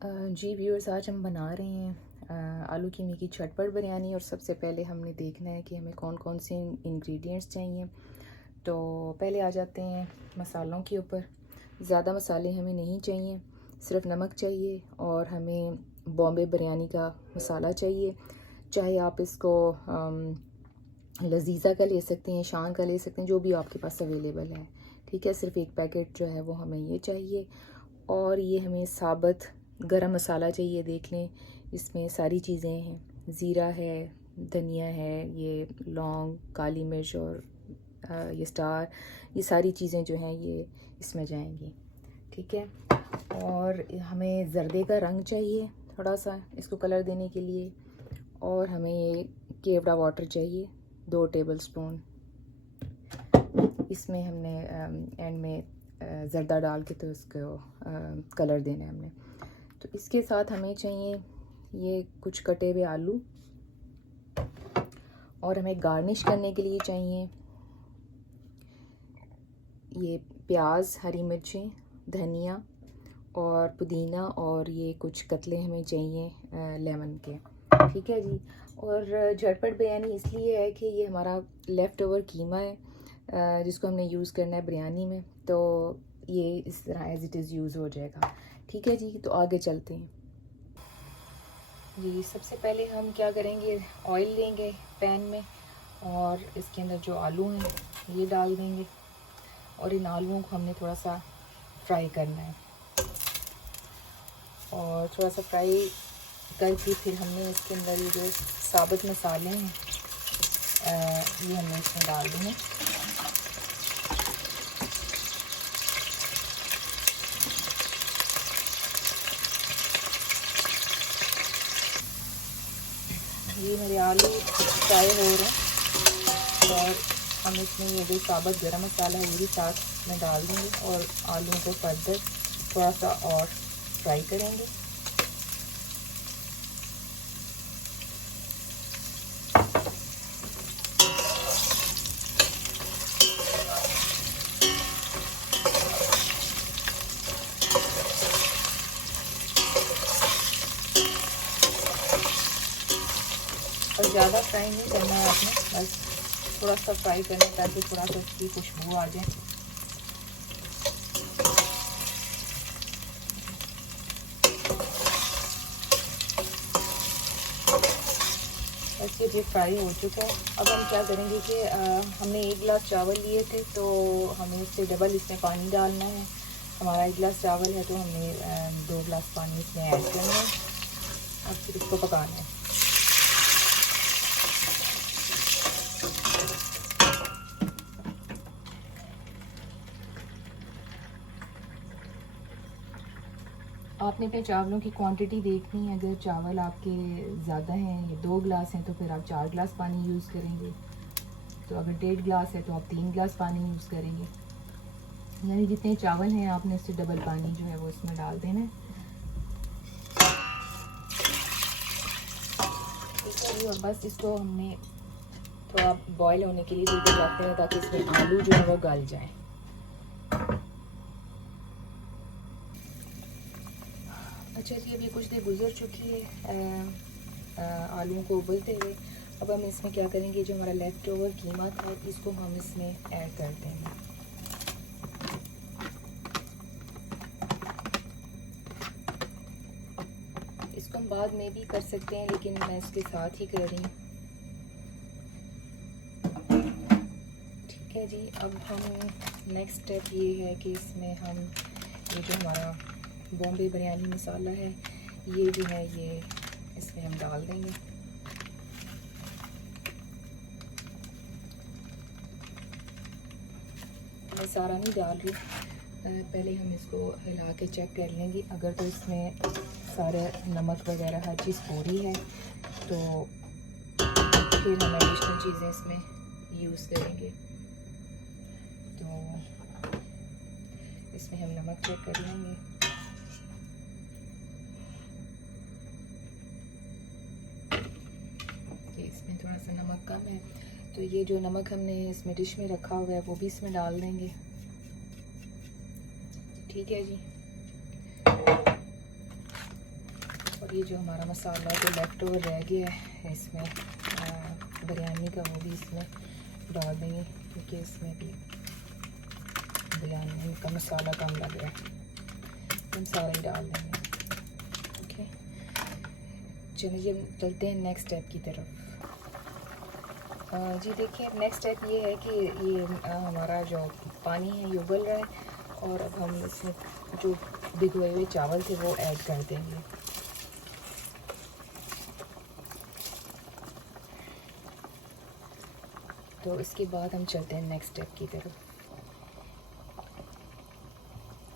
जी viewers, आज हम बना रहे हैं आलू कीमे की झटपट बिरयानी। और सबसे पहले हमने देखना है कि हमें कौन कौन से इंग्रेडिएंट्स चाहिए। तो पहले आ जाते हैं मसालों के ऊपर। ज़्यादा मसाले हमें नहीं चाहिए, सिर्फ नमक चाहिए और हमें बॉम्बे बिरयानी का मसाला चाहिए। चाहे आप इसको लजीज़ा का ले सकते हैं, शान का ले सकते हैं, जो भी आपके पास अवेलेबल है। ठीक है, सिर्फ एक पैकेट जो है वो हमें ये चाहिए। और ये हमें साबुत गरम मसाला चाहिए। देख लें, इसमें सारी चीज़ें हैं, ज़ीरा है, धनिया है, ये लौंग, काली मिर्च और ये स्टार, ये सारी चीज़ें जो हैं ये इसमें जाएंगी। ठीक है, और हमें जर्दे का रंग चाहिए थोड़ा सा इसको कलर देने के लिए। और हमें ये केवड़ा वाटर चाहिए 2 टेबलस्पून। इसमें हमने एंड में ज़र्दा डाल के तो इसको कलर देना है हमने। तो इसके साथ हमें चाहिए ये कुछ कटे हुए आलू, और हमें गार्निश करने के लिए चाहिए ये प्याज, हरी मिर्चें, धनिया और पुदीना, और ये कुछ कतले हमें चाहिए लेमन के। ठीक है जी। और झटपट बिरयानी इसलिए है कि ये हमारा लेफ़्ट ओवर कीमा है जिसको हमने यूज़ करना है बिरयानी में, तो ये इस तरह एज़ इट इज़ यूज़ हो जाएगा। ठीक है जी, तो आगे चलते हैं जी। सबसे पहले हम क्या करेंगे, ऑयल लेंगे पैन में और इसके अंदर जो आलू हैं ये डाल देंगे। और इन आलूओं को हमने थोड़ा सा फ्राई करना है, और थोड़ा सा फ्राई करके फिर हमने इसके अंदर ये जो साबुत मसाले हैं ये हमने इसमें डाल देंगे। ये मेरे आलू फ्राई हो रहे हैं, और हम इसमें ये जो साबुत गरम मसाला है ये भी साथ में डाल देंगे और आलूओं को फर्दर थोड़ा सा और फ्राई करेंगे। और ज़्यादा फ्राई नहीं करना है आपने, बस थोड़ा सा फ्राई करना है ताकि थोड़ा सा उसकी खुशबू आ जाए। बस ये फ्राई हो चुका है। अब हम क्या करेंगे कि हमने 1 गिलास चावल लिए थे, तो हमें उससे डबल इसमें पानी डालना है। हमारा 1 गिलास चावल है तो हमने 2 गिलास पानी इसमें ऐड करना है और फिर इसको पकाना है। आपने फिर चावलों की क्वांटिटी देखनी है। अगर चावल आपके ज़्यादा हैं, 2 गिलास हैं, तो फिर आप 4 गिलास पानी यूज़ करेंगे। तो अगर 1.5 गिलास है तो आप 3 गिलास पानी यूज़ करेंगे। यानी जितने चावल हैं आपने उससे डबल पानी जो है वो इसमें डाल देना है। ठीक है, और बस इसको हमने थोड़ा बॉयल होने के लिए दे रखते हैं ताकि इसमें आलू जो है वो गल जाए। अच्छा जी, अभी कुछ देर गुजर चुकी है आलूओं को उबलते हुए। अब हम इसमें क्या करेंगे, जो हमारा लेफ्ट ओवर कीमा था इसको हम इसमें ऐड कर देंगे। इसको हम बाद में भी कर सकते हैं, लेकिन मैं इसके साथ ही कर रही हूँ। ठीक है जी। अब हम नेक्स्ट स्टेप ये है कि इसमें हम ये जो हमारा बॉम्बे बिरयानी मसाला है ये जो है ये इसमें हम डाल देंगे। मैं सारा नहीं डाल रही, पहले हम इसको हिला के चेक कर लेंगे। अगर तो इसमें सारे नमक वगैरह हर चीज़ पूरी है तो फिर हम एडिशनल चीज़ें इसमें यूज़ करेंगे। तो इसमें हम नमक चेक कर लेंगे। कि इसमें थोड़ा सा नमक कम है, तो ये जो नमक हमने इसमें डिश में रखा हुआ है वो भी इसमें डाल देंगे। ठीक है जी। और ये जो हमारा मसाला जो लेफ्ट ओवर रह गया है इसमें बिरयानी का, वो भी इसमें डाल देंगे, क्योंकि इसमें भी बिरयानी का मसाला कम लग रहा है, हम सारा ही डाल देंगे। ओके, चलिए चलते हैं नेक्स्ट स्टेप की तरफ। जी देखिए, नेक्स्ट स्टेप ये है कि ये हमारा जो पानी है ये उबल रहा है, और अब हम इसमें जो भिगोए हुए चावल थे वो ऐड कर देंगे। तो इसके बाद हम चलते हैं नेक्स्ट स्टेप की तरफ।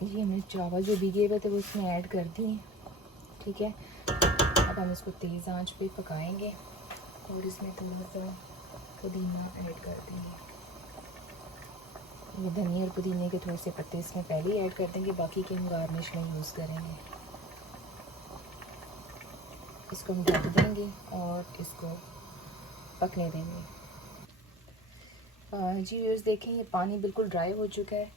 ये हमने चावल जो भिगे हुए थे वो इसमें ऐड कर दिए, ठीक है। अब हम इसको तेज़ आंच पे पकाएंगे, और इसमें थोड़ा सा पुदीना ऐड कर देंगे। ये धनिया और पुदीने के थोड़े से पत्ते इसमें पहले ही ऐड कर देंगे, बाकी के हम गार्निश में यूज़ करेंगे। इसको हम ढक देंगे और इसको पकने देंगे। जी व्यूअर्स, देखें ये पानी बिल्कुल ड्राई हो चुका है,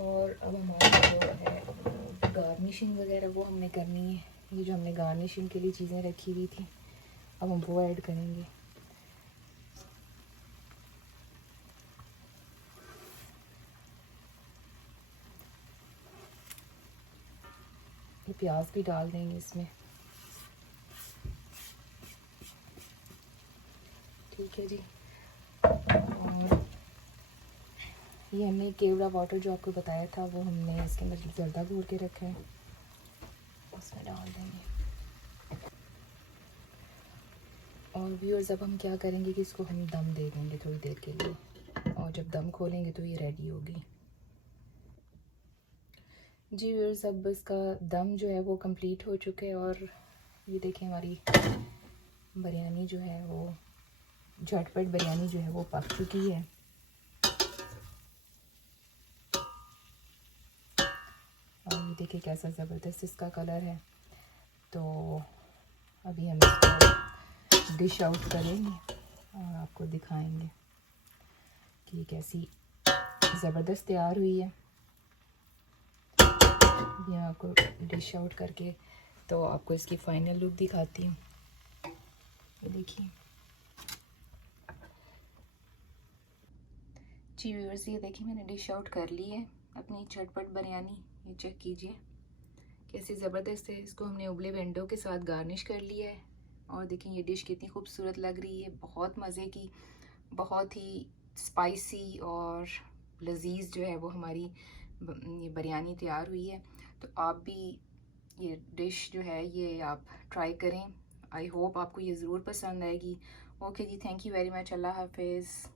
और अब हमारा जो है गार्निशिंग वगैरह वो हमने करनी है। ये जो हमने गार्निशिंग के लिए चीज़ें रखी हुई थी, अब हम वो ऐड करेंगे। ये प्याज भी डाल देंगे इसमें, ठीक है जी। और ये हमने केवड़ा वाटर जो आपको बताया था वो हमने इसके अंदर ज़र्दा घोल के रखा है, उसमें डाल देंगे। और व्यूअर्स, अब हम क्या करेंगे कि इसको हम दम दे देंगे थोड़ी देर के लिए, और जब दम खोलेंगे तो ये रेडी होगी। जी व्यूअर्स, अब इसका दम जो है वो कंप्लीट हो चुके हैं, और ये देखें हमारी बिरयानी जो है वो झटपट बिरयानी जो है वो पक चुकी है। और ये देखिए कैसा ज़बरदस्त इसका कलर है। तो अभी हम इसको डिश आउट करेंगे और आपको दिखाएंगे कि ये कैसी ज़बरदस्त तैयार हुई है। मैं आपको डिश आउट करके तो आपको इसकी फ़ाइनल लुक दिखाती हूँ। ये देखिए जी व्यूअर्स, ये देखिए मैंने डिश आउट कर ली है अपनी झटपट बिरयानी। ये चेक कीजिए कैसी ज़बरदस्त है। इसको हमने उबले अंडों के साथ गार्निश कर लिया है, और देखिए ये डिश कितनी खूबसूरत लग रही है, बहुत मज़े की, बहुत ही स्पाइसी और लजीज जो है वो हमारी ये बिरयानी तैयार हुई है। तो आप भी ये डिश जो है ये आप ट्राई करें। आई होप आपको ये ज़रूर पसंद आएगी। ओके जी, थैंक यू वेरी मच। अल्लाह हाफिज़।